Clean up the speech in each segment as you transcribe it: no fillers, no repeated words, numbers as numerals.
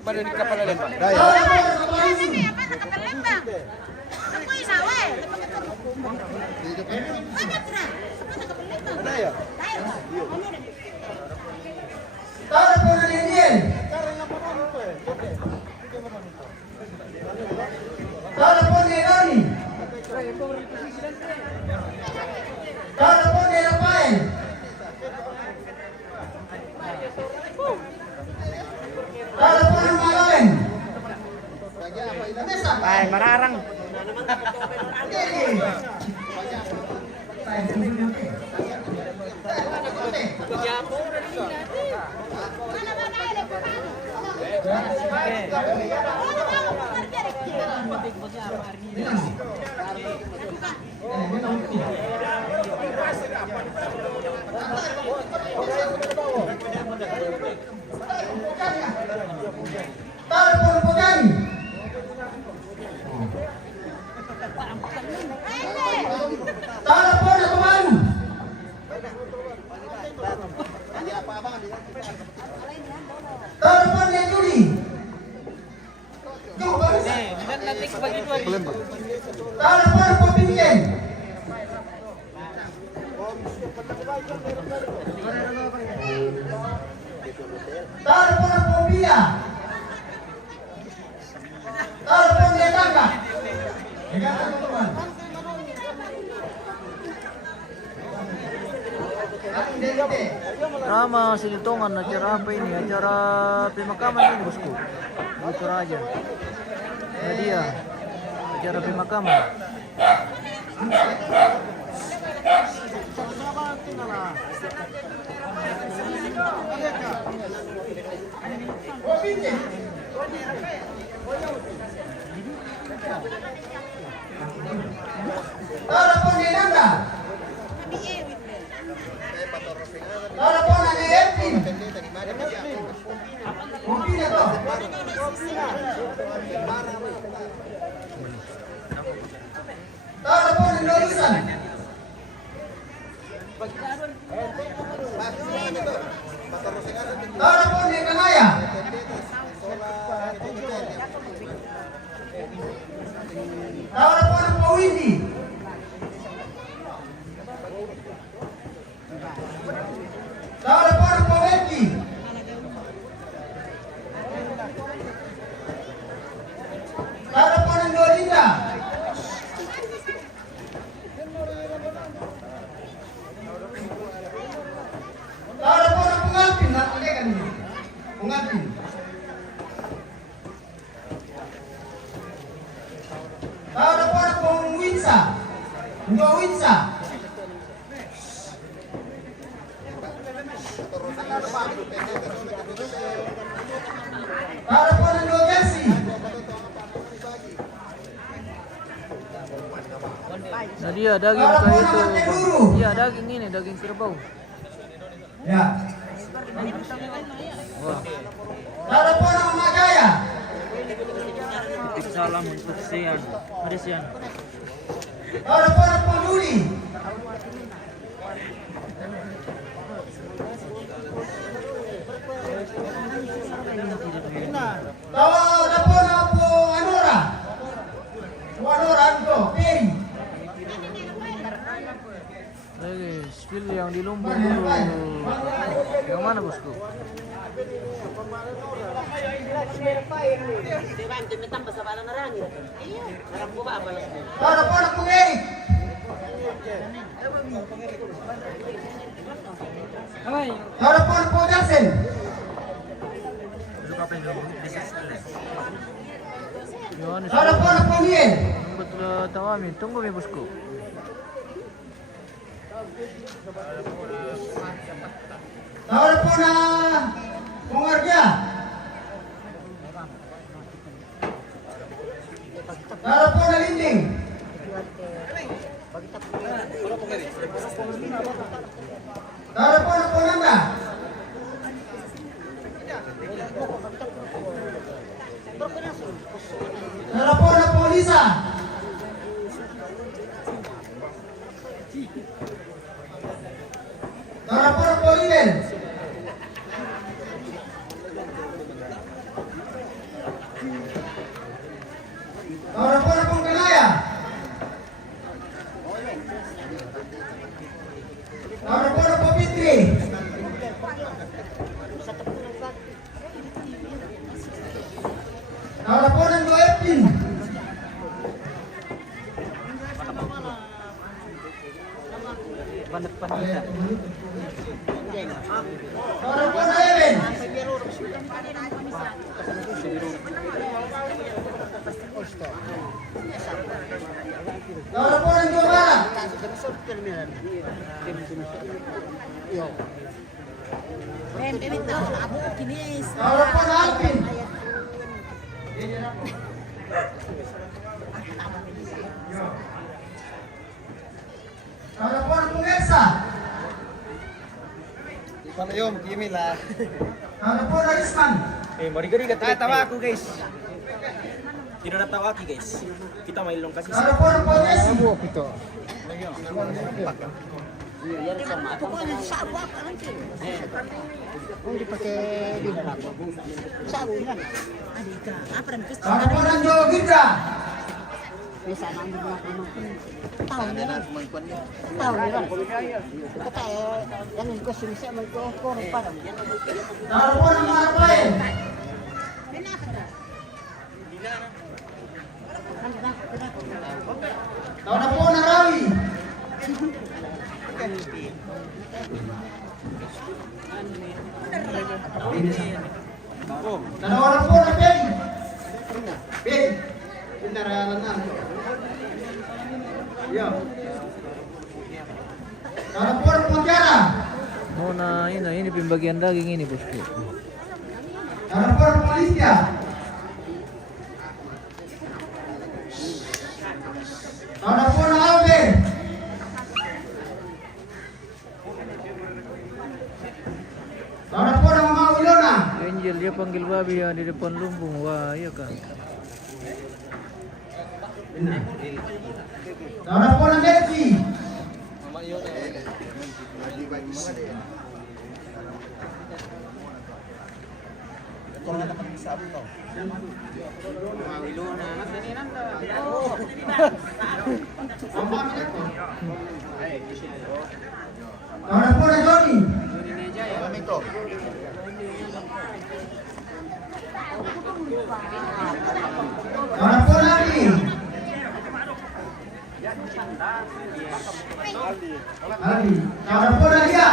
Badan di kapal lain, Pak. Ada ya? Ay, mararang. Rama Silitongan, acara apa ini? Acara pemakaman ini, bosku. Gitu aja. Nah dia, acara pemakaman. Nah dia daging kayak itu, iya daging ini, daging kerbau. Ya. Wah. Salam untuk Sian, ada Sian. Spill yang di lumbung dulu. Yang mana bosku? Tunggu mi bosku. Telepon pengerja. Telepon linding. Telepon penanda. Telepon polisa. Narapon Polilen. Narapon Pangkanaya. Narapon Popitri. Narapon Doepin. Narapon Ayewen. Narapon Jomara. Narapon Alvin. Narapon Pungesa. Paano yun? Kimi lah. Narapon Arisman. Tawa ako guys. Tidak natawa aki guys. Kita mailong kasi sa Narapon Pogesi. Narapon Anjo Gidra. Narapon Marapain. Narapon Arawi. Narapon Peng. Peng. Narapon Mutiara. Nah, ini pembagian daging ini bosku. Narapon Malaysia. Narapon Albe. Narapon Mama Wilona. Angel dia panggil babi yang di depan lumbung. Wah, iya kan. Narapon Mercy. Narapon Johnny. Narapon Adi. Adi. Narapon Adia.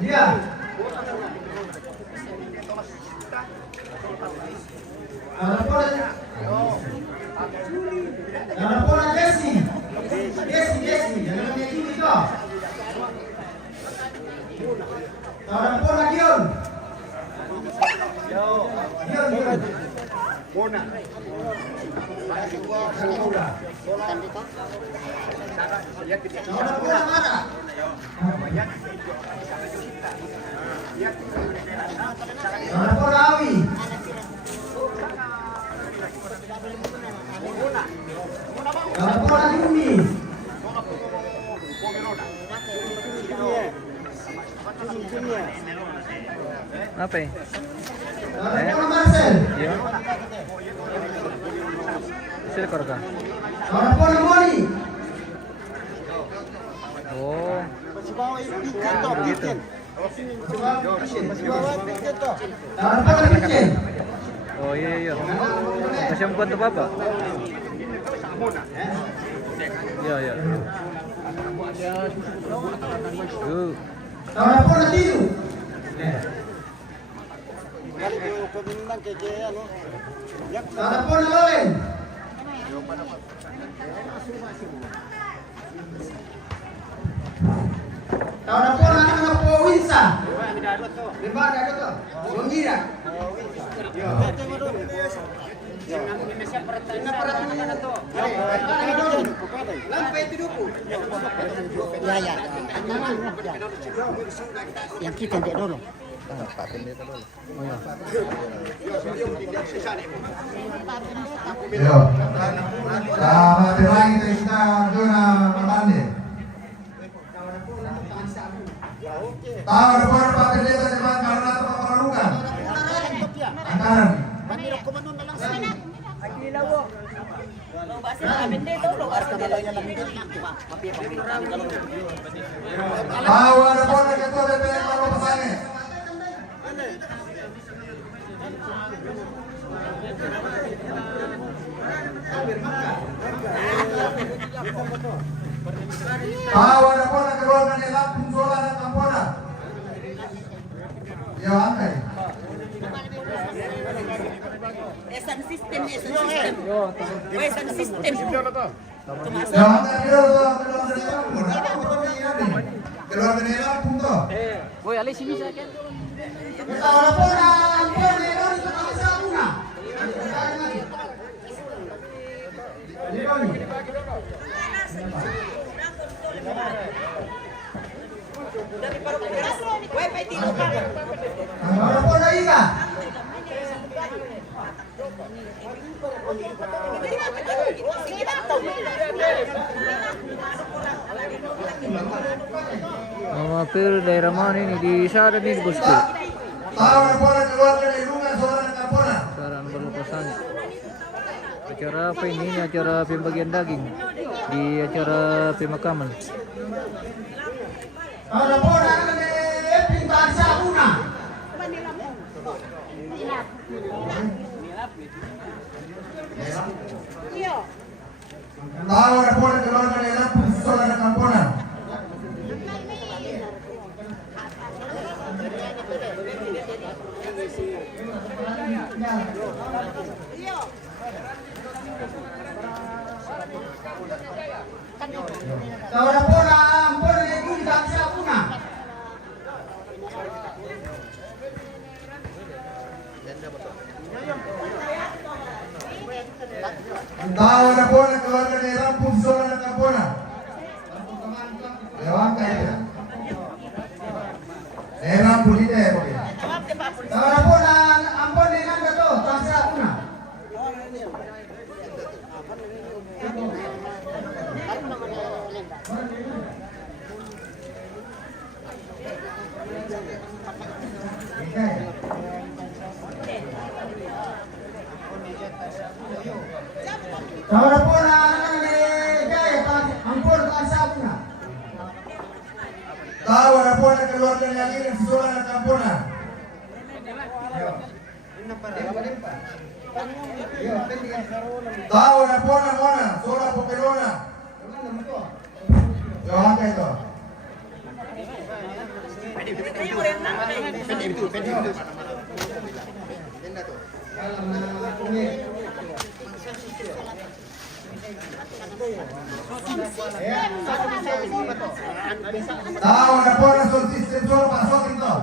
Dia. Narapon Jesse. Jesse. Jangan yang ini kau. Narapon Gion. Gion. Bona. Narapon Mara. Narapon Awi. Narapon Yumi. Apa ya? Narapon Marcel. Iya. Silkor kah? Narapon Moni. Oh. Begitu. Narapon Kitchen. Oh iya. Masih membantu Bapak? Iya. Narapon Tidu. Narapon Lolen. Narapon anak po Winsa. Lima ada tu. Mengira. Lampai tiduku. Ya. Yang kita tidak dulu. Yo. Sama lagi kita zona Matande. Bawa ada bola ketua DPR Baru Pasange. Bawa ada bola keluarga di Lampung Sola dan Kampona. Ya angkai. Esan sistem. Esan sistem. Ya angkai keluarga di Lampung. Keluarga di Lampung tuh. Boy, alis sini saja. Kita ada bola, bola itu tak bisa guna. Ada bola ikan. Mampir daerah mana ini di sana nih bosku. Tahu ada bola keluar dari lungan Sola dan Kampona. Sekarang berlepasan. Acara apa ini? Ini acara pembagian daging di acara pemakaman. Ada bola dari pintar Sabuna. Tahu ada bola keluar dari Lampung Sola dan Kampona. Tahu ada bola itu tak bisa guna. Tahu ada bola keluar dari Lampung Sola dan Kampona. Lewat ya. Lampung di deh. Tahu ada bola ampun dengan betul tak bisa guna. Tahu ada bola ampun tak bisa guna. Tahu ada bola keluar dari aliran Sola dan Kampona. Tahu ada bola mana? Sola Popelona. Jawab itu. Tahu ada bola soal sistem Sola Pak Sokin tuh.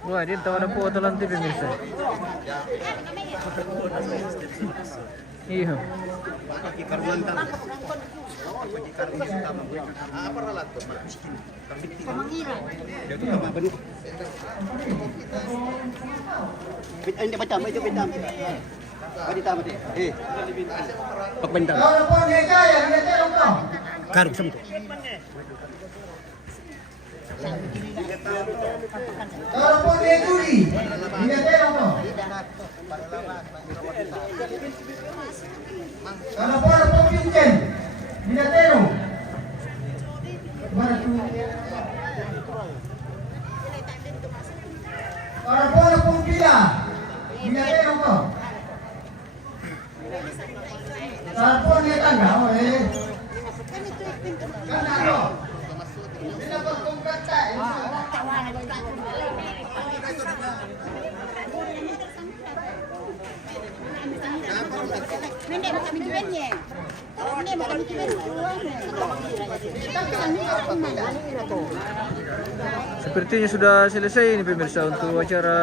Wah, dia tahu ada foto lantai pemirsa. Iya. Hindi baca itu bintang. Badi tama di. Pagbenta. Tahu ada bola gaya yang dia tuh. Karug sama to. Tahu ada bola itu di. Dia tuh. Tahu bola pemimpin. Dia tuh. Mana tuh? Tahu bola pembila. Dia tuh. Telepon dia kan enggak, kan ada. Ini dapat kompeten. Hindi mo kami gibenye. Hindi mo kami gibenye. Sepertinya sudah selesai ini pemirsa untuk acara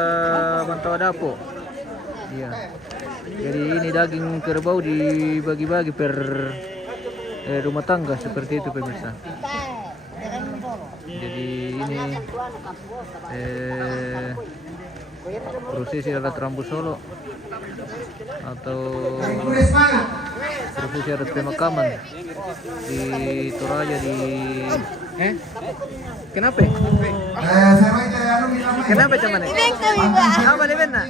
Mantau Dapo. Iya. Jadi ini daging kerbau dibagi-bagi per rumah tangga seperti itu pemirsa. Jadi ini prosesi adat rambut Solo atau prosesi adat pemakaman di Toraja di kenapa? Kenapa cuman? Apa nih benar?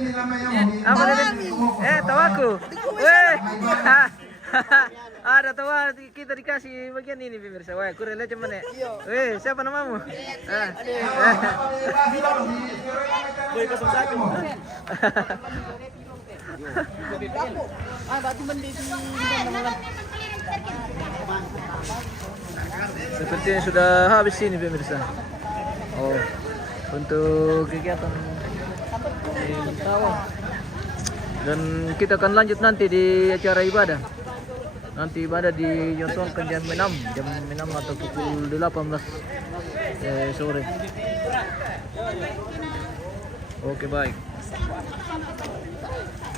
Apa nih? Tahu aku. Ada tawa kita dikasih bagian ini pemirsa. Wah, kurang cuman ya. Siapa namamu? Boy 01. Sepertinya sudah habis ini pemirsa. Oh, untuk kegiatan di Mentawai. Dan kita akan lanjut nanti di acara ibadah. Nanti ibadah dijontorkan jam 6 atau pukul 18 sore. Oke, baik.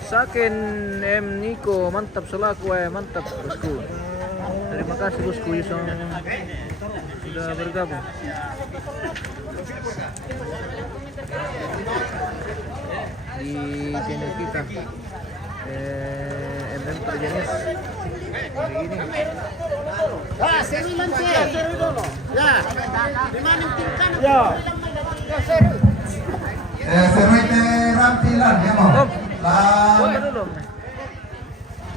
Saken M Niko, mantap selaku, mantap bosku. Terima kasih bosku yang sudah bergabung. Di channel kita MM Perjenis hari ini. Seruite rampilan ya mo. Foto dulu.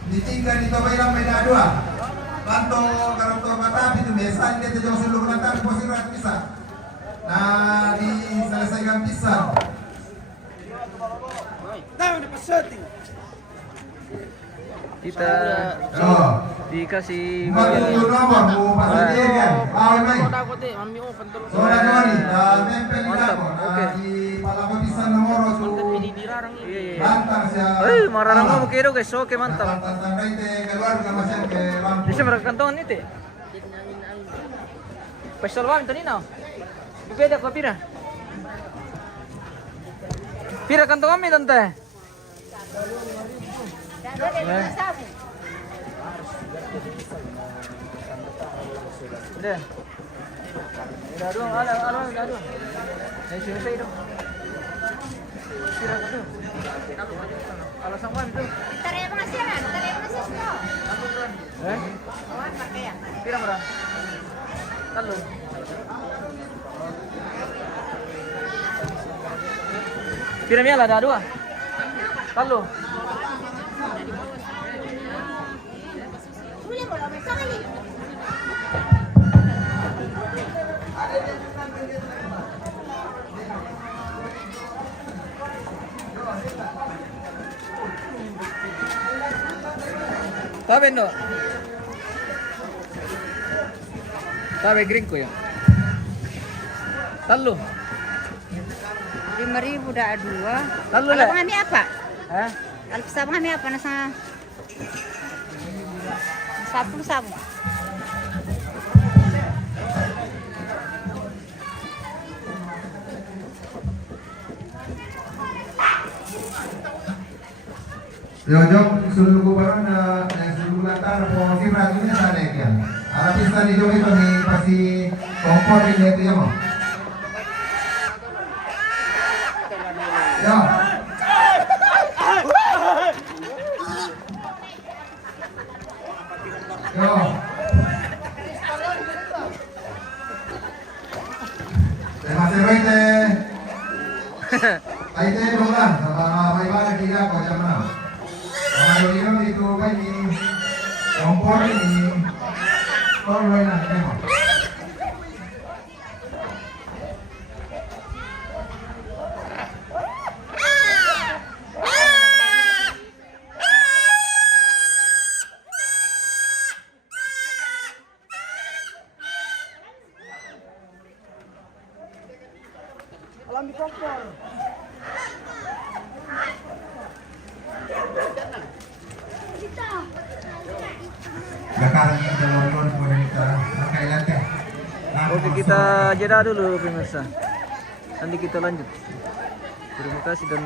Di tiga di Tobayang beda dua. Bantu karakter mata itu biasa dia jauh seluruh nanti posisi bisa. Nah diselesaikan bisa. Kita dikasih Nomor bagian nomor mau pasang dia kan. Baik. Mantap, oke. Di palapa bisa nomor tu. Bantang siya. Mararang mo kiro guys. Oke, mantap. Bantang sampai te keluarga macam ke lampu. Bisa merakantongan itu. Pasal bang tadi na. Beda ko pira. Pira kantongan mi tante. Udah. Udah dong, ada dong. Sini saya dong. Pira ko. Alasan mo itu. Tarik masih semua. Awan pakai ya. Pira mo ra? Talo. Pira mi ala ada dua. Talo. Boleh bola besar ini. Sabe no? Sabe gringko ya? Talo. 5.000 dah dua. Talo Kalau lah. kami apa? Hah? Kalau sabu kami apa nasa? 40 sabu. Yo jom sulung kubaran sulung lantar posisi ratunya sana ya. Arabis tadi jom itu nih pasti kompor ini itu ya mo. Yo. Yo. Terima kasih. Ay tayo bulan sama may bala kita ko jam 6. Ang itu kay ni kompor ni toloy na kemo. Alam di kompor. Sekarang kita nonton pemerintah kailan ka. Oke, kita jeda dulu pemirsa. Nanti kita lanjut. Terima kasih dan